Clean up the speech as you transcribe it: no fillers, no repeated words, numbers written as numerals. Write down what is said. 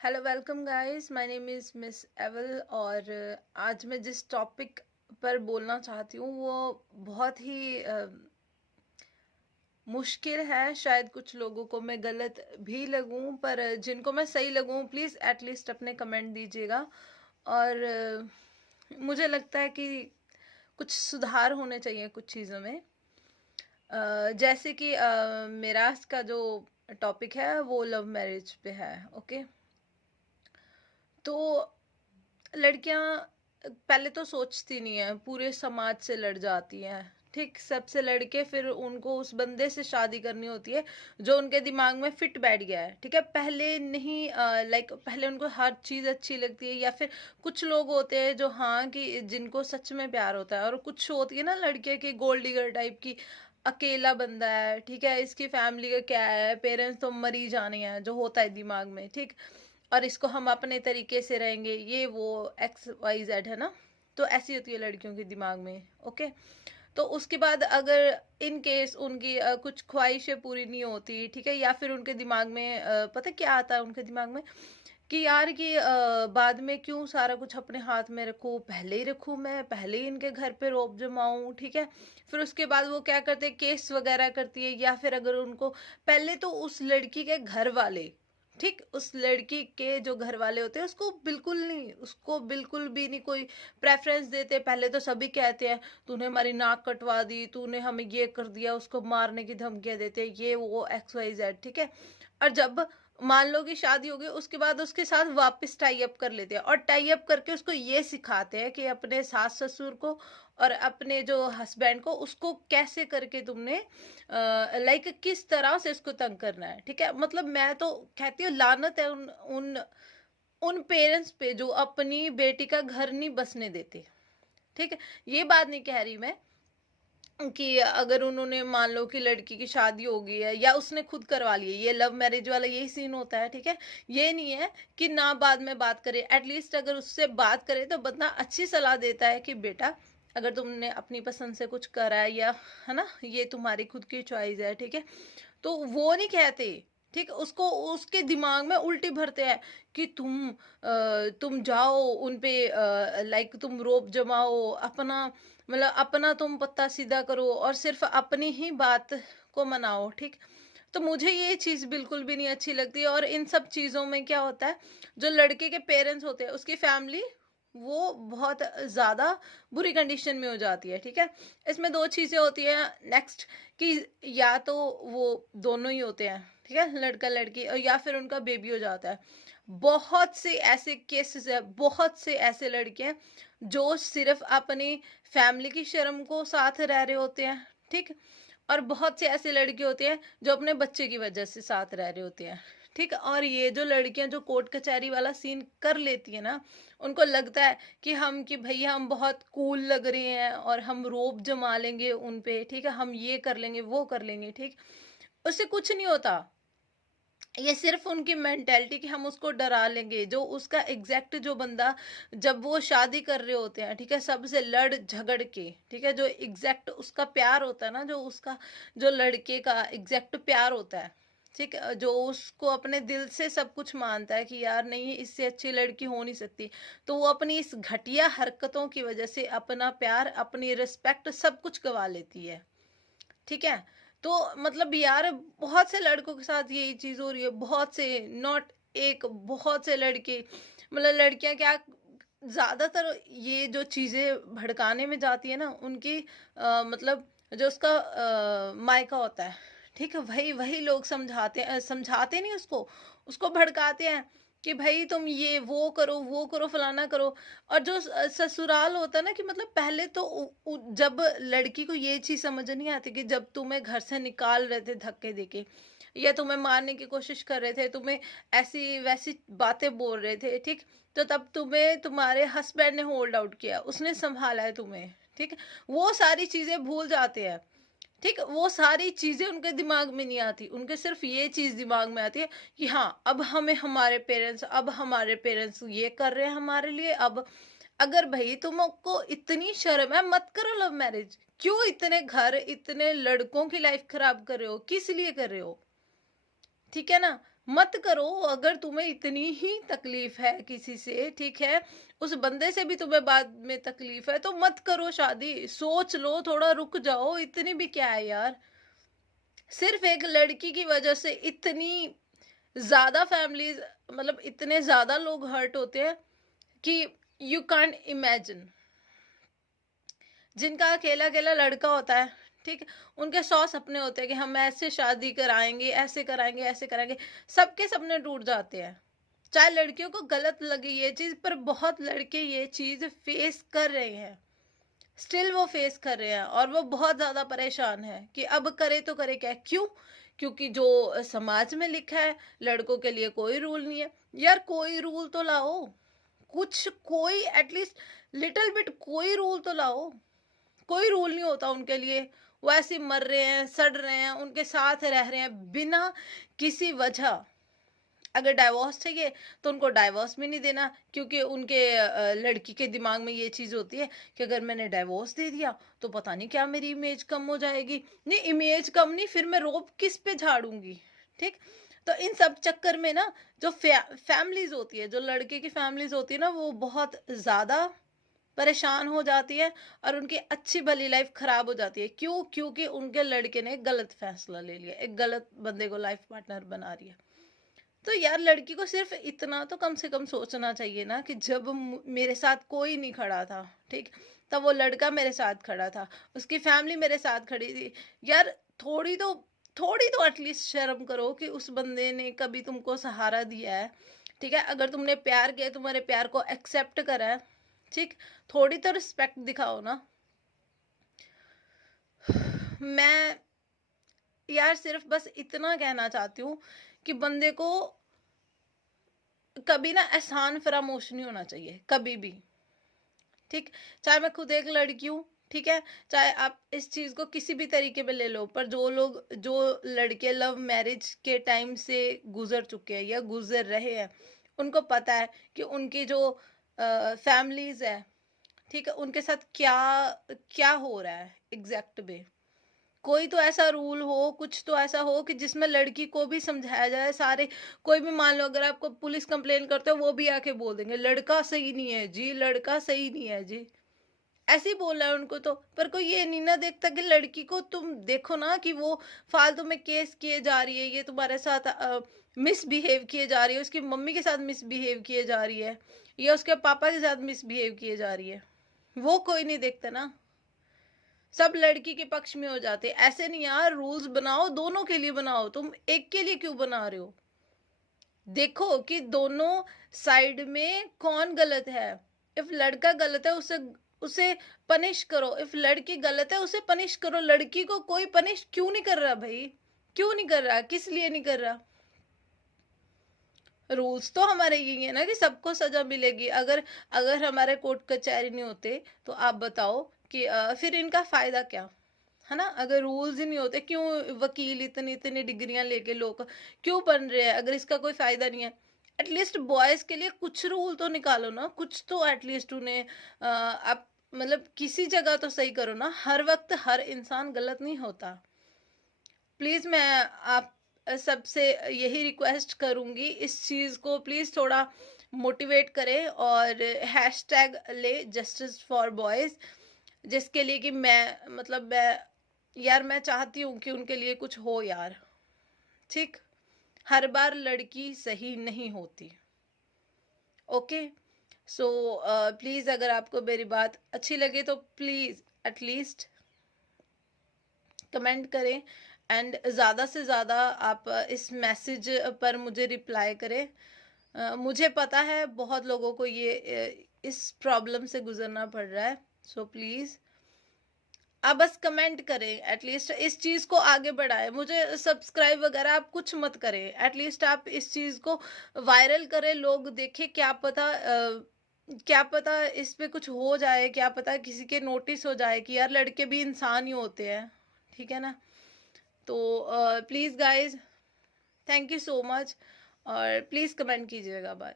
Hello welcome guys, my name is miss एवल। और आज मैं जिस टॉपिक पर बोलना चाहती हूँ वो बहुत ही मुश्किल है। शायद कुछ लोगों को मैं गलत भी लगूं, पर जिनको मैं सही लगूं प्लीज़ एटलीस्ट अपने कमेंट दीजिएगा। और मुझे लगता है कि कुछ सुधार होने चाहिए कुछ चीज़ों में। जैसे कि मेरा आज का जो टॉपिक है वो लव मैरिज पे है। ओके, तो लड़कियां पहले तो सोचती नहीं है, पूरे समाज से लड़ जाती हैं। ठीक, सबसे लड़के फिर उनको उस बंदे से शादी करनी होती है जो उनके दिमाग में फिट बैठ गया है। ठीक है, पहले नहीं, लाइक पहले उनको हर चीज़ अच्छी लगती है, या फिर कुछ लोग होते हैं जो हाँ कि जिनको सच में प्यार होता है, और कुछ होती है ना लड़के की गोल्ड डिगर टाइप की। अकेला बंदा है, ठीक है, इसकी फैमिली का क्या है, पेरेंट्स तो मर ही जाने हैं, जो होता है दिमाग में। ठीक, और इसको हम अपने तरीके से रहेंगे, ये वो एक्स वाई जेड है ना। तो ऐसी होती है लड़कियों के दिमाग में। ओके, तो उसके बाद अगर इन केस उनकी कुछ ख्वाहिशें पूरी नहीं होती, ठीक है, या फिर उनके दिमाग में पता क्या आता है उनके दिमाग में कि यार कि बाद में क्यों सारा कुछ अपने हाथ में रखूं, पहले ही रखूं, मैं पहले ही इनके घर पे रोब जमाऊं। ठीक है, फिर उसके बाद वो क्या करते हैं, केस वगैरह करती है, या फिर अगर उनको पहले तो उस लड़की के घर वाले, ठीक, उस लड़की के जो घर वाले होते हैं उसको बिल्कुल भी नहीं कोई प्रेफरेंस देते। पहले तो सभी कहते हैं तूने हमारी नाक कटवा दी, तूने हमें ये कर दिया, उसको मारने की धमकियां देते हैं, ये वो एक्स वाई जेड। ठीक है, और जब मान लो कि शादी हो गई, उसके बाद उसके साथ वापस टाई अप कर लेते हैं, और टाई अप करके उसको ये सिखाते हैं कि अपने सास ससुर को और अपने जो हस्बैंड को, उसको कैसे करके तुमने लाइक किस तरह से उसको तंग करना है। ठीक है, मतलब मैं तो कहती हूँ लानत है उन उन उन पेरेंट्स पे जो अपनी बेटी का घर नहीं बसने देते। ठीक है, ये बात नहीं कह रही मैं कि अगर उन्होंने मान लो कि लड़की की शादी हो गई है या उसने खुद करवा ली है, ये लव मैरिज वाला यही सीन होता है। ठीक है, ये नहीं है कि ना बाद में बात करे, एटलीस्ट अगर उससे बात करे तो बंदा अच्छी सलाह देता है कि बेटा अगर तुमने अपनी पसंद से कुछ करा है, या है ना, ये तुम्हारी खुद की चॉइस है। ठीक है, तो वो नहीं कहते। ठीक, उसको उसके दिमाग में उल्टी भरते हैं कि तुम जाओ उन पे, लाइक तुम रोप जमाओ, अपना मतलब अपना तुम पत्ता सीधा करो और सिर्फ अपनी ही बात को मनाओ। ठीक, तो मुझे ये चीज़ बिल्कुल भी नहीं अच्छी लगती। और इन सब चीज़ों में क्या होता है, जो लड़के के पेरेंट्स होते हैं उसकी फैमिली वो बहुत ज़्यादा बुरी कंडीशन में हो जाती है। ठीक है, इसमें दो चीज़ें होती हैं नेक्स्ट, कि या तो वो दोनों ही होते हैं, ठीक है, लड़का लड़की, और या फिर उनका बेबी हो जाता है। बहुत से ऐसे केसेस है, बहुत से ऐसे लड़के हैं जो सिर्फ अपनी फैमिली की शर्म को साथ रह रहे होते हैं। ठीक, और बहुत से ऐसे लड़के होते हैं जो अपने बच्चे की वजह से साथ रह रहे होते हैं। ठीक, और ये जो लड़कियां जो कोर्ट कचहरी वाला सीन कर लेती है ना, उनको लगता है कि भैया हम बहुत कूल लग रहे हैं और हम रोब जमा लेंगे उन पे, ठीक है, हम ये कर लेंगे वो कर लेंगे। ठीक, उससे कुछ नहीं होता। ये सिर्फ उनकी मेंटेलिटी कि हम उसको डरा लेंगे, जो उसका एग्जैक्ट जो बंदा जब वो शादी कर रहे होते हैं, ठीक है, सबसे लड़ झगड़ के, ठीक है, जो एग्जैक्ट उसका प्यार होता है ना, जो उसका जो लड़के का एग्जैक्ट प्यार होता है, ठीक है, जो उसको अपने दिल से सब कुछ मानता है कि यार नहीं इससे अच्छी लड़की हो नहीं सकती, तो वो अपनी इस घटिया हरकतों की वजह से अपना प्यार, अपनी रिस्पेक्ट सब कुछ गवा लेती है। ठीक है, तो मतलब यार बहुत से लड़कों के साथ यही चीज हो रही है, बहुत से, नॉट एक, बहुत से लड़के, मतलब लड़कियां क्या, ज्यादातर ये जो चीजें भड़काने में जाती है ना, उनकी मतलब जो उसका मायका होता है, ठीक है, वही वही लोग समझाते नहीं उसको, उसको भड़काते हैं कि भाई तुम ये वो करो फलाना करो। और जो ससुराल होता है ना, कि मतलब पहले तो जब लड़की को ये चीज समझ नहीं आती कि जब तुम्हें घर से निकाल रहे थे धक्के देके, या तुम्हें मारने की कोशिश कर रहे थे, तुम्हें ऐसी वैसी बातें बोल रहे थे, ठीक, तो तब तुम्हें तुम्हारे हस्बैंड ने होल्ड आउट किया, उसने संभाला है तुम्हें। ठीक, वो सारी चीजें भूल जाते हैं। ठीक, वो सारी चीजें उनके दिमाग में नहीं आती, उनके सिर्फ ये चीज दिमाग में आती है कि हाँ अब हमारे पेरेंट्स ये कर रहे हैं हमारे लिए, अब अगर भाई तुमको इतनी शर्म है मत करो लव मैरिज, क्यों इतने घर इतने लड़कों की लाइफ खराब कर रहे हो, किस लिए कर रहे हो। ठीक है ना, मत करो। अगर तुम्हें इतनी ही तकलीफ है किसी से, ठीक है, उस बंदे से भी तुम्हें बाद में तकलीफ है, तो मत करो शादी। सोच लो, थोड़ा रुक जाओ, इतनी भी क्या है यार। सिर्फ एक लड़की की वजह से इतनी ज्यादा फैमिलीज, मतलब इतने ज्यादा लोग हर्ट होते हैं कि यू कांट इमेजिन। जिनका अकेला अकेला लड़का होता है, ठीक है, उनके 100 सपने होते हैं कि हम ऐसे शादी कराएंगे, ऐसे कराएंगे, ऐसे कराएंगे। सबके सपने टूट जाते हैं। चाहे लड़कियों को गलत लगे ये चीज, पर बहुत लड़के ये चीज फेस कर रहे हैं। स्टिल वो फेस कर रहे हैं और वो बहुत ज्यादा परेशान है कि अब करे तो करे क्या। क्यों? क्योंकि जो समाज में लिखा है, लड़कों के लिए कोई रूल नहीं है। यार कोई रूल तो लाओ, कुछ कोई एटलीस्ट लिटिल बिट कोई रूल तो लाओ। कोई रूल नहीं होता उनके लिए। वो ऐसे मर रहे हैं, सड़ रहे हैं, उनके साथ रह रहे हैं बिना किसी वजह। अगर डाइवोर्स चाहिए तो उनको डाइवोर्स भी नहीं देना, क्योंकि उनके लड़की के दिमाग में ये चीज होती है कि अगर मैंने डाइवोर्स दे दिया तो पता नहीं क्या मेरी इमेज कम हो जाएगी। नहीं, इमेज कम नहीं, फिर मैं रोब किस पे झाड़ूंगी। ठीक। तो इन सब चक्कर में ना, जो फैमिलीज होती है, जो लड़के की फैमिलीज होती है ना, वो बहुत ज्यादा परेशान हो जाती है और उनकी अच्छी भली लाइफ खराब हो जाती है। क्यों? क्योंकि उनके लड़के ने गलत फैसला ले लिया, एक गलत बंदे को लाइफ पार्टनर बना रही है। तो यार लड़की को सिर्फ इतना तो कम से कम सोचना चाहिए ना कि जब मेरे साथ कोई नहीं खड़ा था, ठीक, तब वो लड़का मेरे साथ खड़ा था, उसकी फैमिली मेरे साथ खड़ी थी। यार थोड़ी तो एटलीस्ट शर्म करो कि उस बंदे ने कभी तुमको सहारा दिया है, ठीक है, अगर तुमने प्यार किया, तुम्हारे प्यार को एक्सेप्ट करा है, ठीक, थोड़ी तो रिस्पेक्ट दिखाओ ना। मैं यार सिर्फ बस इतना कहना चाहती हूँ कि बंदे को कभी ना एहसान फरामोश नहीं होना चाहिए, कभी भी। ठीक। चाहे मैं खुद एक लड़की हूँ, ठीक है, चाहे आप इस चीज को किसी भी तरीके पे ले लो, पर जो लड़के लव मैरिज के टाइम से गुजर चुके हैं या गुजर रहे हैं, उनको पता है कि उनकी जो फैमिलीज है, ठीक है, उनके साथ क्या क्या हो रहा है एग्जैक्ट में। कोई तो ऐसा रूल हो, कुछ तो ऐसा हो कि जिसमें लड़की को भी समझाया जाए। सारे कोई भी, मान लो अगर आपको पुलिस कंप्लेन करते हो, वो भी आके बोल देंगे लड़का सही नहीं है जी, लड़का सही नहीं है जी, ऐसे ही बोल रहा है उनको तो। पर कोई ये नहीं ना देखता कि लड़की को तुम देखो ना कि वो फालतू में केस किए जा रही है, ये तुम्हारे साथ मिसबिहेव किए जा रही है, उसकी मम्मी के साथ मिसबिहेव किए जा रही है, या उसके पापा के साथ मिसबिहेव किए जा रही है, वो कोई नहीं देखता ना। सब लड़की के पक्ष में हो जाते। ऐसे नहीं यार, रूल्स बनाओ, दोनों के लिए बनाओ, तुम एक के लिए क्यों बना रहे हो। देखो कि दोनों साइड में कौन गलत है। इफ लड़का गलत है, उसे उसे पनिश करो। इफ लड़की गलत है, उसे पनिश करो। लड़की को कोई पनिश क्यों नहीं कर रहा भाई? क्यों नहीं कर रहा? किस लिए नहीं कर रहा? रूल्स तो हमारे यही है ना कि सबको सजा मिलेगी। अगर अगर हमारे कोर्ट कचहरी नहीं होते तो आप बताओ कि फिर इनका फायदा क्या है ना। अगर रूल्स ही नहीं होते, क्यों वकील इतनी इतनी डिग्रियां लेके लोग क्यों बन रहे हैं, अगर इसका कोई फायदा नहीं है। एटलीस्ट बॉयज के लिए कुछ रूल तो निकालो ना, कुछ तो एटलीस्ट उन्हें आप मतलब किसी जगह तो सही करो ना। हर वक्त हर इंसान गलत नहीं होता। प्लीज मैं आप सबसे यही रिक्वेस्ट करूंगी, इस चीज को प्लीज थोड़ा मोटिवेट करें और हैशटैग ले जस्टिस फॉर बॉयज, जिसके लिए कि मैं यार मैं चाहती हूँ कि उनके लिए कुछ हो यार। ठीक। हर बार लड़की सही नहीं होती। ओके। सो प्लीज अगर आपको मेरी बात अच्छी लगे तो प्लीज एटलीस्ट कमेंट करें एंड ज़्यादा से ज़्यादा आप इस मैसेज पर मुझे रिप्लाई करें। मुझे पता है बहुत लोगों को ये इस प्रॉब्लम से गुजरना पड़ रहा है। सो प्लीज़ आप बस कमेंट करें, एटलीस्ट इस चीज़ को आगे बढ़ाएं। मुझे सब्सक्राइब वगैरह आप कुछ मत करें, एटलीस्ट आप इस चीज़ को वायरल करें, लोग देखें। क्या पता इस पे कुछ हो जाए, क्या पता किसी के नोटिस हो जाए कि यार लड़के भी इंसान ही होते हैं। ठीक है ना। तो please guys, thank you so much और प्लीज़ कमेंट कीजिएगा। बाय।